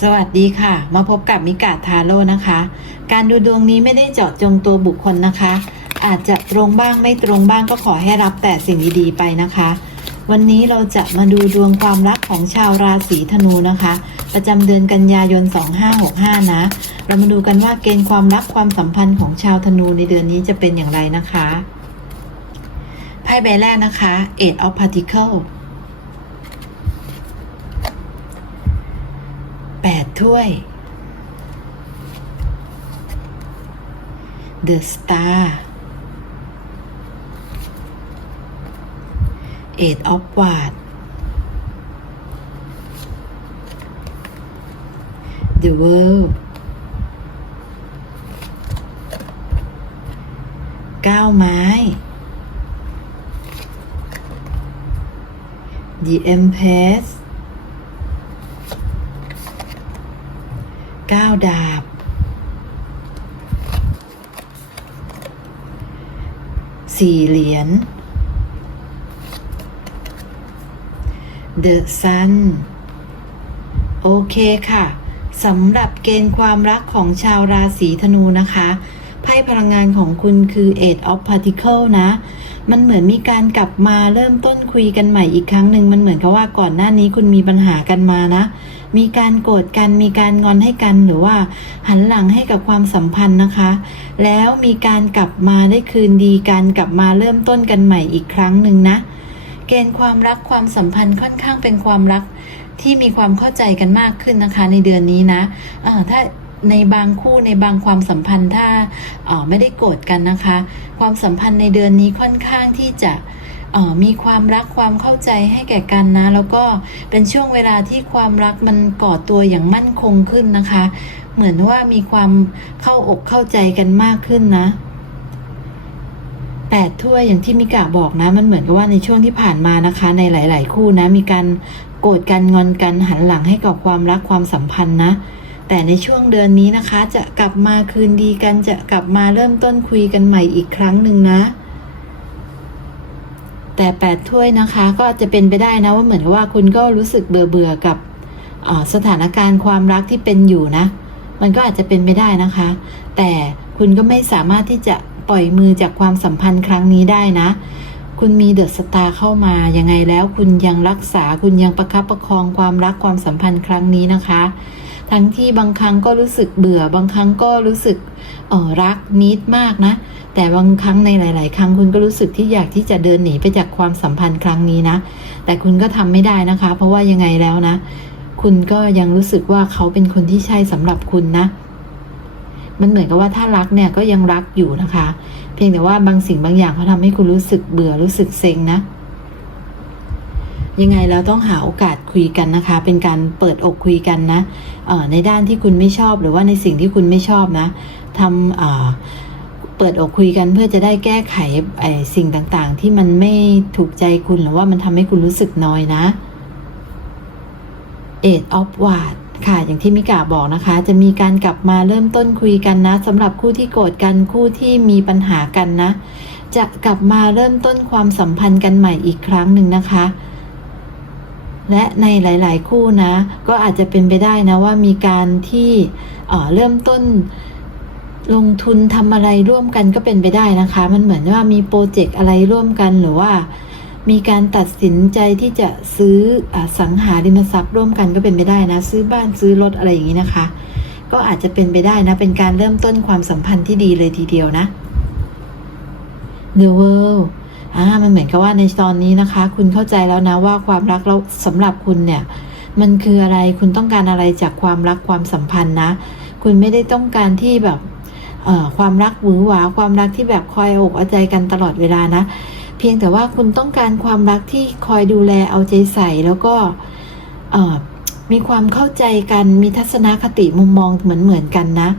สวัสดีค่ะ มาพบกับมิกาทาโร่นะคะ การดูดวงนี้ไม่ได้เจาะจงตัวบุคคลนะคะ อาจจะตรงบ้างไม่ตรงบ้างก็ขอให้รับแต่สิ่งดีๆไปนะคะ วันนี้เราจะมาดูดวงความรักของชาวราศีธนูนะคะ ประจำเดือนกันยายน 2565 นะ เรามาดูกันว่าเกณฑ์ความรักความสัมพันธ์ของชาวธนูในเดือนนี้จะเป็นอย่างไรนะคะไพ่ใบแรกนะคะ Eight of Particle 8 ถ้วย The Star Eight of Wands The World 9 ไม้ The Empress ก้าดาบ สี่เหรียญ The Sun โอเคค่ะสำหรับเกณฑ์ความรักของชาวราศีธนูนะคะ ไพ่พลังงานของคุณคือ Eight of Particle นะ มันเหมือนมีการกลับมาเริ่มต้นคุยกันใหม่อีกครั้งหนึ่งมันเหมือนกับว่าก่อนหน้านี้คุณมีปัญหากันมานะ มีการโกรธกันมีการงอนให้กันหรือว่า หันหลังให้กับความสัมพันธ์นะคะ แล้วมีการกลับมาได้คืนดีกันกลับมาเริ่มต้นกันใหม่อีกครั้งหนึ่งนะเกณฑ์ความรักความสัมพันธ์ค่อนข้างเป็นความรักที่มีความเข้าใจกันมากขึ้นนะคะในเดือนนี้นะะถ้า ในบางคู่ในบางความสัมพันธ์ถ้าไม่ได้โกรธกันนะคะ ความสัมพันธ์ในเดือนนี้ค่อนข้างที่จะมีความรักความเข้าใจให้แก่กันนะ แล้วก็เป็นช่วงเวลาที่ความรักมันก่อตัวอย่างมั่นคงขึ้นนะคะ เหมือนว่ามีความเข้าอกเข้าใจกันมากขึ้นนะแปดถ้วยอย่างที่มิกะบอกนะ มันเหมือนกับว่าในช่วงที่ผ่านมานะคะ ในหลาย ๆ คู่นะ มีการโกรธกันงอนกันหันหลังให้กับความรักความสัมพันธ์นะ แต่ในช่วงเดือนนี้นะคะ จะกลับมาคืนดีกันจะกลับมาเริ่มต้นคุยกันใหม่อีกครั้งหนึ่งนะ แต่แปดถ้วยนะคะ ก็จจะเป็นไปได้นะว่าเหมือนกับว่าคุณก็รู้สึกเบื่อเบื่อกับสถานการณ์ความรักที่เป็นอยู่นะ มันก็อาจจะเป็นไปได้นะคะ แต่คุณก็ไม่สามารถที่จะปล่อยมือจากความสัมพันธ์ครั้งนี้ได้นะ คุณมีเดอะสตาร์เข้ามายังไงแล้วคุณยังรักษาคุณยังประคับประคองความรักความสัมพันธ์ครั้งนี้นะคะ ทั้งที่บางครั้งก็รู้สึกเบื่อบางครั้งก็รู้สึกออรักนิดมากนะ แต่บางครั้งในหลาย ๆ ครั้งคุณก็รู้สึกที่อยากที่จะเดินหนีไปจากความสัมพันธ์ครั้งนี้นะ แต่คุณก็ทำไม่ได้นะคะ เพราะว่ายังไงแล้วนะ คุณก็ยังรู้สึกว่าเขาเป็นคนที่ใช่สำหรับคุณนะ มันเหมือนกับว่าถ้ารักเนี่ยก็ยังรักอยู่นะคะ เพียงแต่ว่าบางสิ่งบางอย่างเขาทำให้คุณรู้สึกเบื่อรู้สึกเซ็งนะ ยังไงแล้วต้องหาโอกาสคุยกันนะคะ เป็นการเปิดอกคุยกันนะในด้านที่คุณไม่ชอบหรือว่าในสิ่งที่คุณไม่ชอบนะทำเปิดอกคุยกันเพื่อจะได้แก้ไขไอ้สิ่งต่างๆ ที่มันไม่ถูกใจคุณหรือว่ามันทำให้คุณรู้สึกน้อยนะ Eight of Wands ค่ะ อย่างที่มิกาบอกนะคะ จะมีการกลับมาเริ่มต้นคุยกันนะสำหรับคู่ที่โกรธกันคู่ที่มีปัญหากันนะ จะกลับมาเริ่มต้นความสัมพันธ์กันใหม่อีกครั้งหนึ่งนะคะ และในหลาย ๆ คู่นะ ก็อาจจะเป็นไปได้นะว่ามีการที่เเริ่มต้นลงทุนทำอะไรร่วมกันก็เป็นไปได้นะคะ มันเหมือนว่ามีโปรเจกต์อะไรร่วมกันหรือว่า มีการตัดสินใจที่จะซื้ออสังหาริมทรัพย์ร่วมกันก็เป็นไปได้นะ ซื้อบ้านซื้อรถอะไรอย่างนี้นะคะ ก็อาจจะเป็นไปได้นะ เป็นการเริ่มต้นความสัมพันธ์ที่ดีเลยทีเดียวนะ The World อ่ามันเหมือนกับว่าในตอนนี้นะคะ คุณเข้าใจแล้วนะว่าความรักเราสำหรับคุณเนี่ย มันคืออะไรคุณต้องการอะไรจากความรักความสัมพันธ์นะ คุณไม่ได้ต้องการที่แบบความรักหวือหวาความรักที่แบบคอยอกเอาใจกันตลอดเวลานะ เพียงแต่ว่าคุณต้องการความรักที่คอยดูแลเอาใจใส่แล้วก็มีความเข้าใจกันมีทัศนคติมุมมองเหมือนเหมือนกันนะ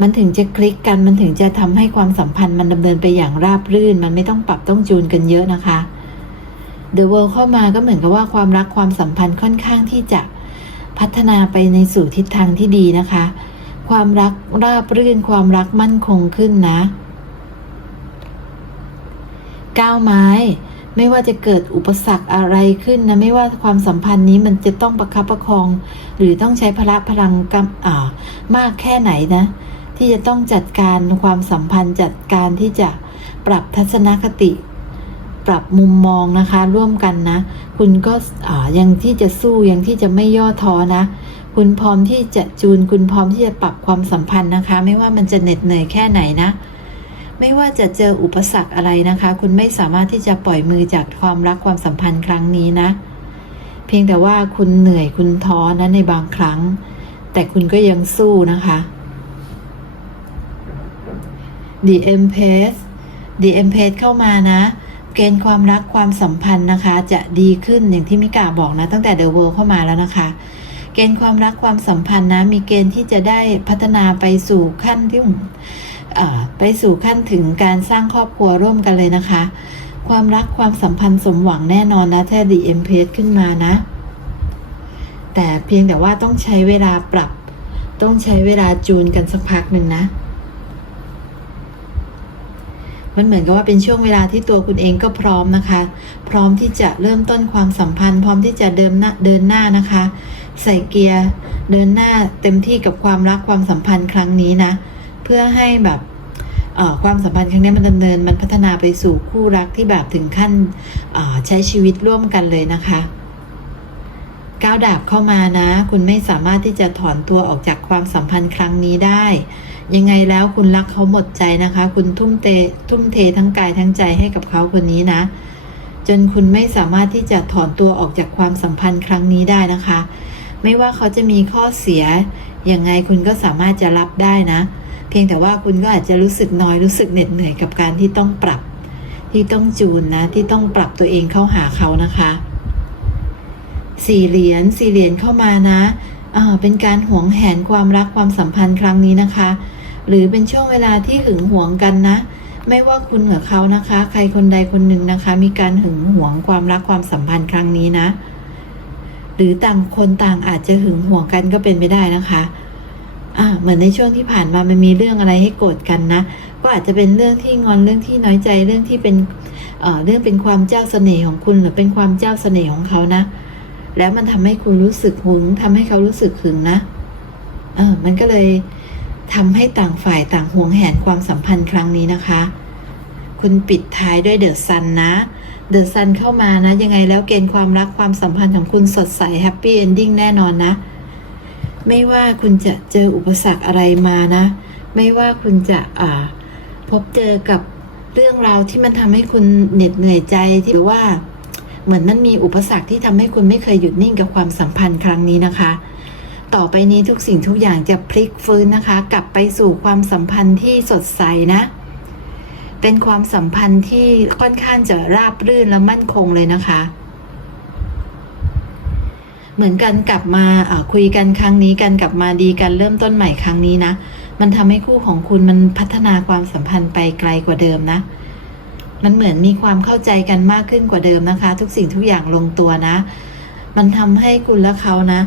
มันถึงจะคลิกกันมันถึงจะทำให้ความสัมพันธ์มันดำเนินไปอย่างราบรื่น มันไม่ต้องปรับต้องจูนกันเยอะนะคะ The World เข้ามาก็เหมือนกับว่าความรักความสัมพันธ์ค่อนข้างที่จะพัฒนาไปในสู่ทิศทางที่ดีนะคะ ความรักราบรื่นความรักมั่นคงขึ้นนะก้าวไม้ไม่ว่าจะเกิดอุปสรรคอะไรขึ้นนะไม่ว่าความสัมพันธ์นี้มันจะต้องประคับประคอง หรือต้องใช้พละพลังกำอ่ามากแค่ไหนนะ ที่จะต้องจัดการความสัมพันธ์จัดการที่จะปรับทัศนคติ ปรับมุมมองนะคะ ร่วมกันนะ คุณก็ยังที่จะสู้ยังที่จะไม่ย่อท้อนะ คุณพร้อมที่จะจูน คุณพร้อมที่จะปรับความสัมพันธ์นะคะ ไม่ว่ามันจะเหน็ดเหนื่อยแค่ไหนนะไม่ว่าจะเจออุปสรรคอะไรนะคะ คุณไม่สามารถที่จะปล่อยมือจากความรักความสัมพันธ์ครั้งนี้นะ เพียงแต่ว่าคุณเหนื่อยคุณท้อนะในบางครั้ง แต่คุณก็ยังสู้นะคะ The Empress The Empress เข้ามานะ เกณฑ์ความรักความสัมพันธ์นะคะ จะดีขึ้นอย่างที่มิกาบอกนะ ตั้งแต่ The World เข้ามาแล้วนะคะ เกณฑ์ความรักความสัมพันธ์นะ มีเกณฑ์ที่จะได้พัฒนาไปสู่ขั้นที่ไปสู่ขั้นถึงการสร้างครอบครัวร่วมกันเลยนะคะ ความรักความสัมพันธ์สมหวังแน่นอนนะถ้า The Empress ขึ้นมานะ แต่เพียงแต่ว่าต้องใช้เวลาปรับต้องใช้เวลาจูนกันสักพักหนึ่งนะ มันเหมือนกับว่าเป็นช่วงเวลาที่ตัวคุณเองก็พร้อมนะคะ พร้อมที่จะเริ่มต้นความสัมพันธ์ พร้อมที่จะเดินหน้าเดินหน้านะคะ ใส่เกียร์ เดินหน้าเต็มที่กับความรักความสัมพันธ์ครั้งนี้นะ เพื่อให้แบบความสัมพันธ์ครั้งนี้มันดำเนินมันพัฒนาไปสู่คู่รักที่แบบถึงขั้นใช้ชีวิตร่วมกันเลยนะคะ ก้าวดาบเข้ามานะ คุณไม่สามารถที่จะถอนตัวออกจากความสัมพันธ์ครั้งนี้ได้ ยังไงแล้วคุณรักเขาหมดใจนะคะ คุณทุ่มเททุ่มเททั้งกายทั้งใจให้กับเขาคนนี้นะ จนคุณไม่สามารถที่จะถอนตัวออกจากความสัมพันธ์ครั้งนี้ได้นะคะ ไม่ว่าเขาจะมีข้อเสียยังไงคุณก็สามารถจะรับได้นะ เพียงแต่ว่าคุณก็อาจจะรู้สึกน้อยรู้สึกเหน็ดเหนื่อยกับการที่ต้องปรับ ที่ต้องจูนนะ ที่ต้องปรับตัวเองเข้าหาเขานะคะ สี่เหรียญสี่เหรียญเข้ามานะอ่าเป็นการหวงแหนความรักความสัมพันธ์ครั้งนี้นะคะ หรือเป็นช่วงเวลาที่หึงหวงกันนะ ไม่ว่าคุณกับเขานะคะ ใครคนใดคนหนึ่งนะคะ มีการหึงหวงความรักความสัมพันธ์ครั้งนี้นะ หรือต่างคนต่างอาจจะหึงหวงกันก็เป็นไปได้นะคะอ่าเหมือนในช่วงที่ผ่านมามันมีเรื่องอะไรให้โกรธกันนะ ก็อาจจะเป็นเรื่องที่งอนเรื่องที่น้อยใจเรื่องที่เป็นเอ่อเรื่องเป็นความเจ้าเสน่ห์ของคุณหรือเป็นความเจ้าเสน่ห์ของเขานะ แล้วมันทำให้คุณรู้สึกหึงทำให้เขารู้สึกหึงนะเออมันก็เลยทำให้ต่างฝ่ายต่างห่วงแหนความสัมพันธ์ครั้งนี้นะคะ คุณปิดท้ายด้วยเดอะซันนะ เดอะซันเข้ามานะ ยังไงแล้วเกณฑ์ความรักความสัมพันธ์ของคุณสดใสแฮปปี้เอนดิ้งแน่นอนนะ ไม่ว่าคุณจะเจออุปสรรคอะไรมานะ ไม่ว่าคุณจะอ่าพบเจอกับเรื่องราวที่มันทำให้คุณเหน็ดเหนื่อยใจที่หรือว่า เหมือนมันมีอุปสรรคที่ทำให้คุณไม่เคยหยุดนิ่งกับความสัมพันธ์ครั้งนี้นะคะ ต่อไปนี้ทุกสิ่งทุกอย่างจะพลิกฟื้นนะคะ กลับไปสู่ความสัมพันธ์ที่สดใสนะ เป็นความสัมพันธ์ที่ค่อนข้างจะราบรื่นและมั่นคงเลยนะคะ เหมือนกันกลับมาอ่าคุยกันครั้งนี้กันกลับมาดีกันเริ่มต้นใหม่ครั้งนี้นะ มันทำให้คู่ของคุณมันพัฒนาความสัมพันธ์ไปไกลกว่าเดิมนะ มันเหมือนมีความเข้าใจกันมากขึ้นกว่าเดิมนะคะ ทุกสิ่งทุกอย่างลงตัวนะ มันทำให้คุณและเขานะ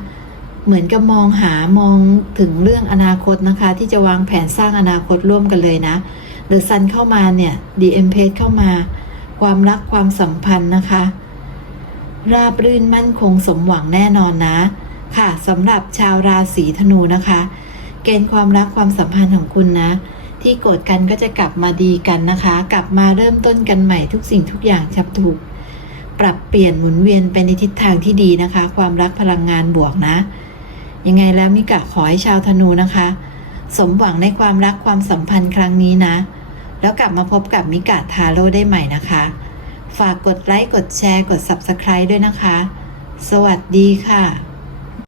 เหมือนกับมองหามองถึงเรื่องอนาคตนะคะ ที่จะวางแผนสร้างอนาคตร่วมกันเลยนะเดอะซันเข้ามาเนี่ยดีเอ็มเพเข้ามา ความรักความสัมพันธ์นะคะ ราบรื่นมั่นคงสมหวังแน่นอนนะ ค่ะสำหรับชาวราศีธนูนะคะ เกณฑ์ความรักความสัมพันธ์ของคุณนะ ที่โกรธกันก็จะกลับมาดีกันนะคะ กลับมาเริ่มต้นกันใหม่ทุกสิ่งทุกอย่างชับถูก ปรับเปลี่ยนหมุนเวียนไปในทิศทางที่ดีนะคะ ความรักพลังงานบวกนะ ยังไงแล้วมิกะขอให้ชาวธนูนะคะ สมหวังในความรักความสัมพันธ์ครั้งนี้นะ แล้วกลับมาพบกับมิกะทาโร่ได้ใหม่นะคะ ฝากกดไลค์กดแชร์กด Subscribe ด้วยนะคะ สวัสดีค่ะ